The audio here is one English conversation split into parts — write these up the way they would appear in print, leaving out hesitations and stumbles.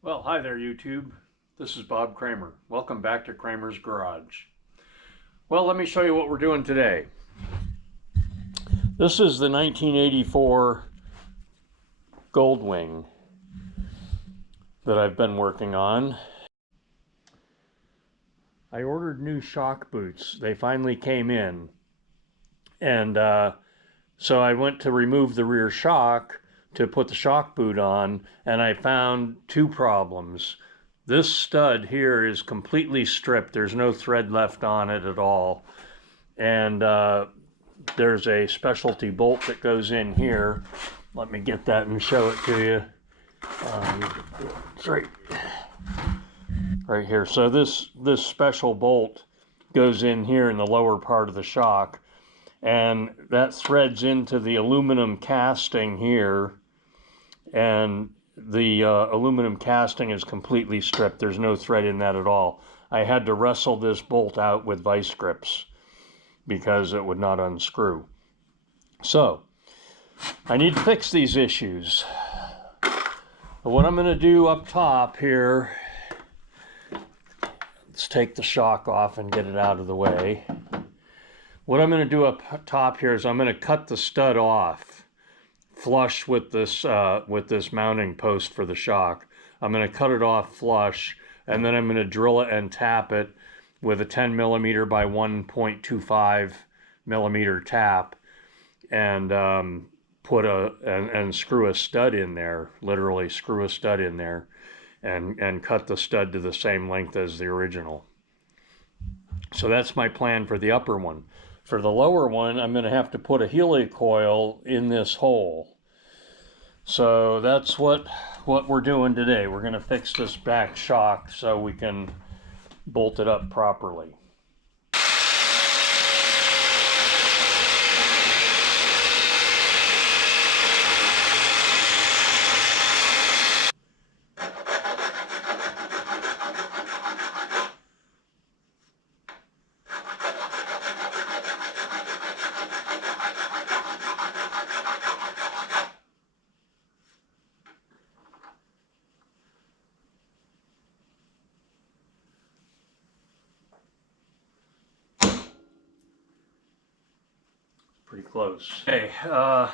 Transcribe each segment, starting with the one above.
Well, hi there, YouTube. This is Bob Kramer. Welcome back to Kramer's Garage. Well, let me show you what we're doing today. This is the 1984 Goldwing that I've been working on. I ordered new shock boots. They finally came in. And so I went to remove the rear shock to put the shock boot on, and I found two problems. This stud here is completely stripped. There's no thread left on it at all. And there's a specialty bolt that goes in here. Let me get that and show it to you. It's right here. So this special bolt goes in here in the lower part of the shock, and that threads into the aluminum casting here, and the aluminum casting is completely stripped. There's no thread in that at all. I had to wrestle this bolt out with vice grips because it would not unscrew. So I need to fix these issues. What I'm going to do up top here, let's take the shock off and get it out of the way. What I'm going to do up top here is I'm going to cut the stud off flush with this mounting post for the shock. I'm going to cut it off flush, and then I'm going to drill it and tap it with a 10 millimeter by 1.25 millimeter tap, and and screw a stud in there, literally screw a stud in there, and cut the stud to the same length as the original. So that's my plan for the upper one. For the lower one, I'm going to have to put a Heli-coil in this hole. So that's what we're doing today. We're going to fix this back shock so we can bolt it up properly. Pretty close. Okay, I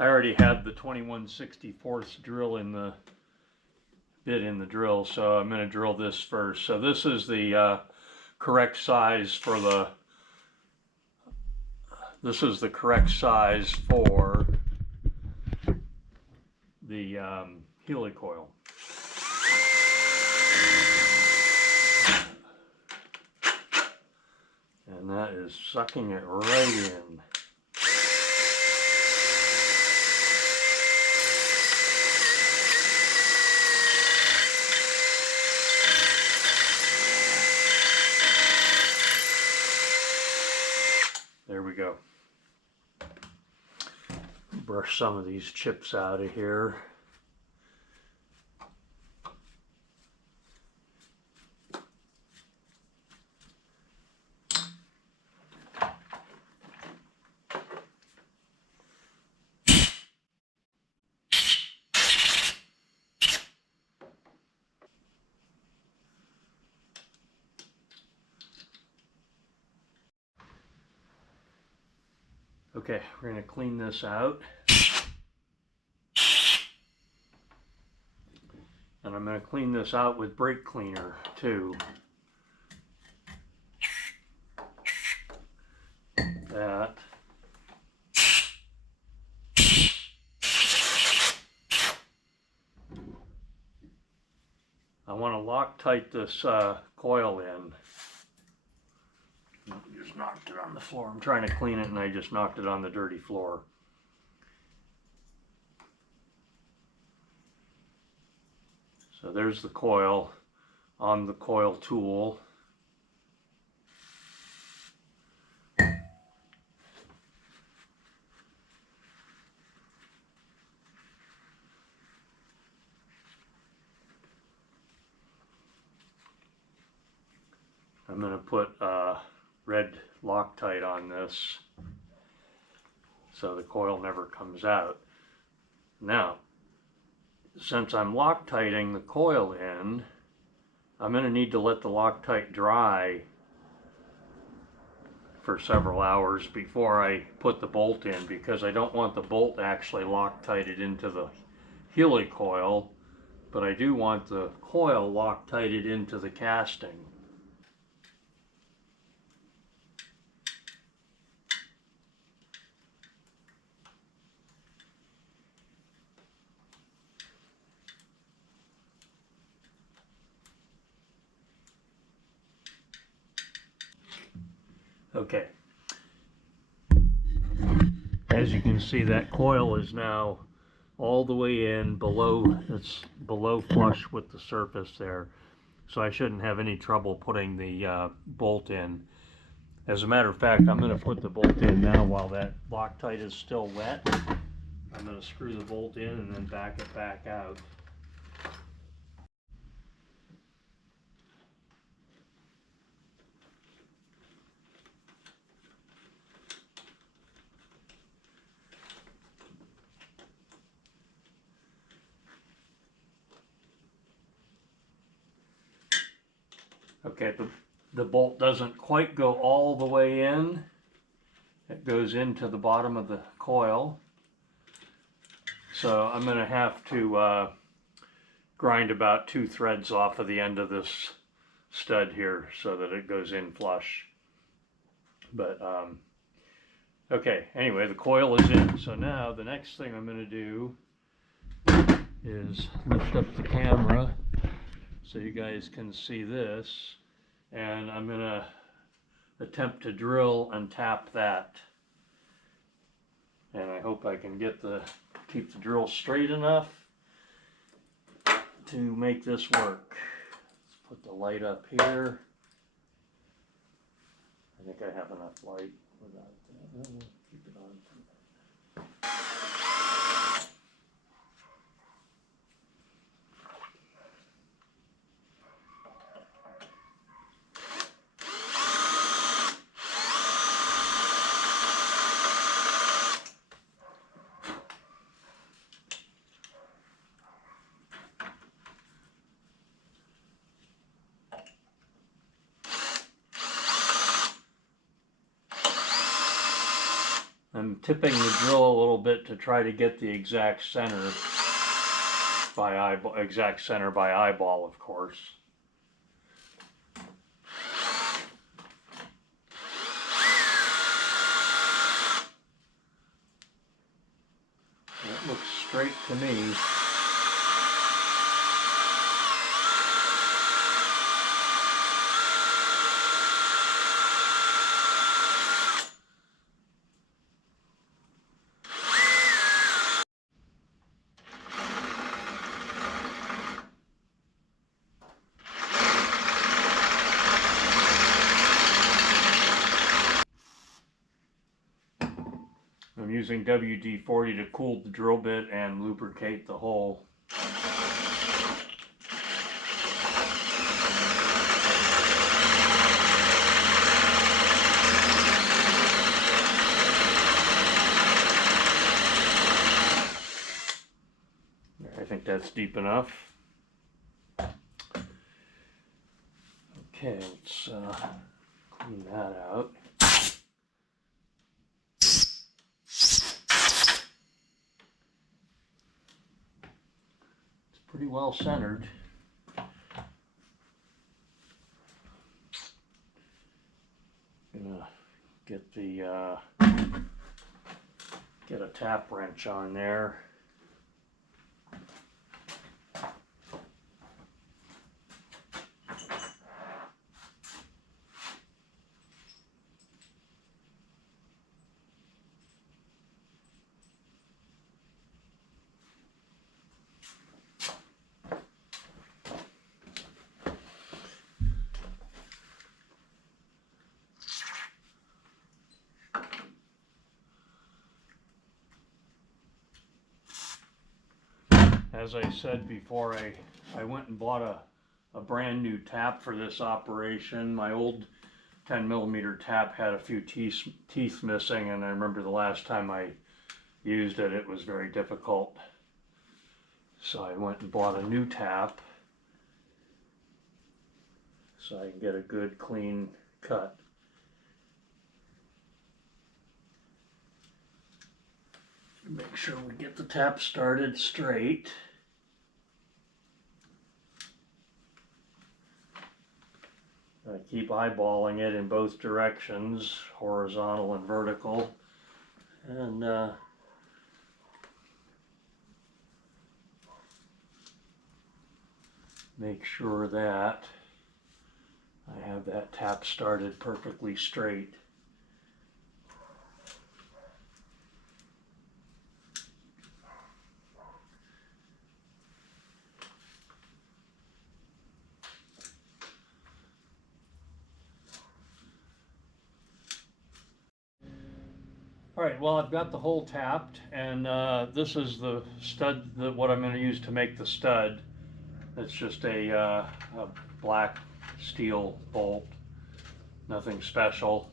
already had the 21/64 drill in the bit in the drill, so I'm going to drill this first. So this is the correct size for the. This is the correct size for the Heli-coil. And that is sucking it right in. There we go. Brush some of these chips out of here. Okay, we're going to clean this out. And I'm going to clean this out with brake cleaner too. That. I want to Loctite this coil in. Just knocked it on the floor. I'm trying to clean it and I just knocked it on the dirty floor. So there's the coil on the coil tool. I'm going to put red Loctite on this so the coil never comes out. Now, since I'm Loctiting the coil in, I'm going to need to let the Loctite dry for several hours before I put the bolt in, because I don't want the bolt actually Loctited into the Heli-coil, but I do want the coil Loctited into the casting. Okay. As you can see, that coil is now all the way in below, it's below flush with the surface there. So I shouldn't have any trouble putting the bolt in. As a matter of fact, I'm going to put the bolt in now while that Loctite is still wet. I'm going to screw the bolt in and then back it back out. Okay, the bolt doesn't quite go all the way in. It goes into the bottom of the coil. So I'm going to have to grind about 2 threads off of the end of this stud here so that it goes in flush. But okay, anyway, the coil is in. So now the next thing I'm going to do is lift up the camera so you guys can see this, and I'm going to attempt to drill and tap that. And I hope I can keep the drill straight enough to make this work. Let's put the light up here. I think I have enough light without that. Keep it on. I'm tipping the drill a little bit to try to get the exact center by eyeball, of course. That looks straight to me. I'm using WD-40 to cool the drill bit and lubricate the hole. I think that's deep enough. Okay, let's clean that out. Pretty well centered. Gonna get a tap wrench on there. As I said before, I went and bought a brand new tap for this operation. My old 10mm tap had a few teeth missing, and I remember the last time I used it, it was very difficult. So I went and bought a new tap so I can get a good clean cut. Make sure we get the tap started straight. I keep eyeballing it in both directions, horizontal and vertical, and make sure that I have that tap started perfectly straight. Alright, well, I've got the hole tapped, and this is the stud, what I'm going to use to make the stud. It's just a black steel bolt, nothing special.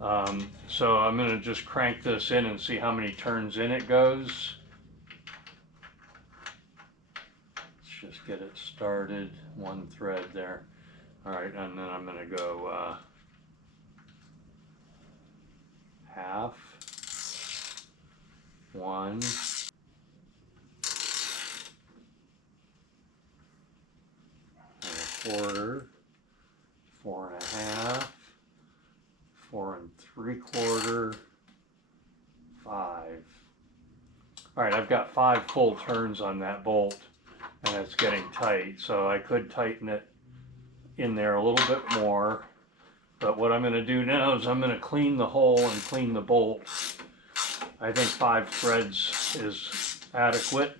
So I'm going to just crank this in and see how many turns in it goes. Let's just get it started, one thread there. Alright, and then I'm going to go half, one, and a quarter, 4 1/2, 4 3/4, 5. Alright, I've got 5 full turns on that bolt, and it's getting tight, so I could tighten it in there a little bit more. But what I'm going to do now is I'm going to clean the hole and clean the bolt. I think 5 threads is adequate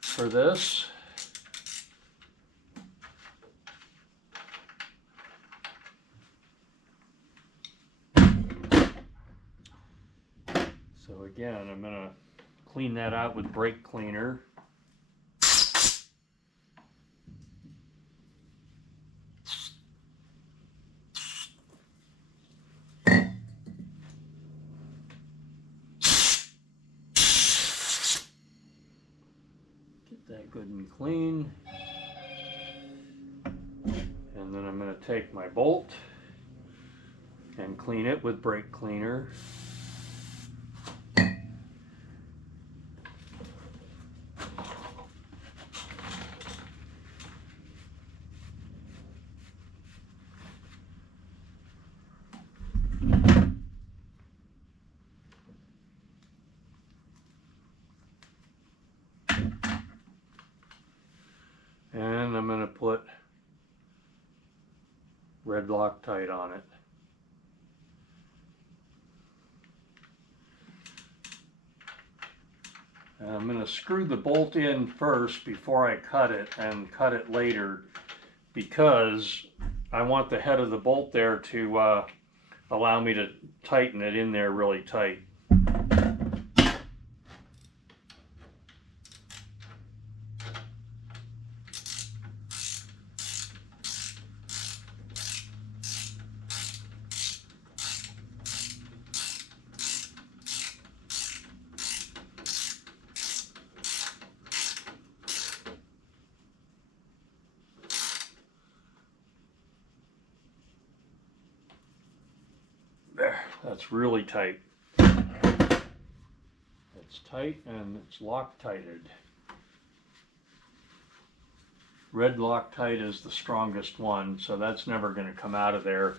for this. So again, I'm going to clean that out with brake cleaner. That good and clean, and then I'm going to take my bolt and clean it with brake cleaner. And I'm going to put red Loctite on it. And I'm going to screw the bolt in first before I cut it, and cut it later, because I want the head of the bolt there to allow me to tighten it in there really tight. There, that's really tight. It's tight and it's Loctited. Red Loctite is the strongest one, so that's never going to come out of there.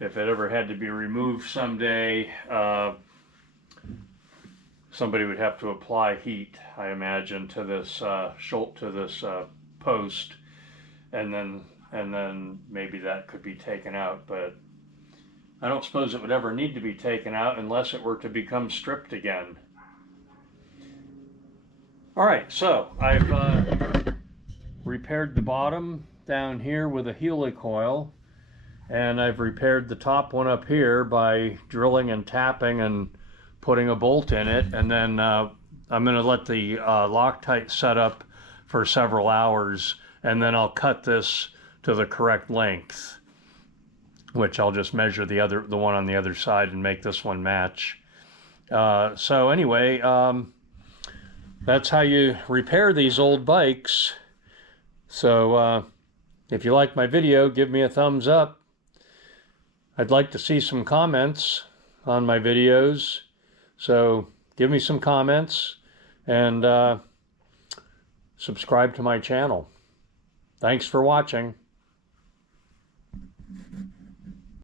If it ever had to be removed someday, somebody would have to apply heat, I imagine, to this post, and then maybe that could be taken out. But I don't suppose it would ever need to be taken out unless it were to become stripped again. All right, so I've repaired the bottom down here with a Heli-coil, and I've repaired the top one up here by drilling and tapping and putting a bolt in it, and then I'm going to let the Loctite set up for several hours, and then I'll cut this to the correct length, which I'll just measure the one on the other side and make this one match. So anyway, that's how you repair these old bikes. So if you like my video, give me a thumbs up. I'd like to see some comments on my videos, so give me some comments and subscribe to my channel. Thanks for watching.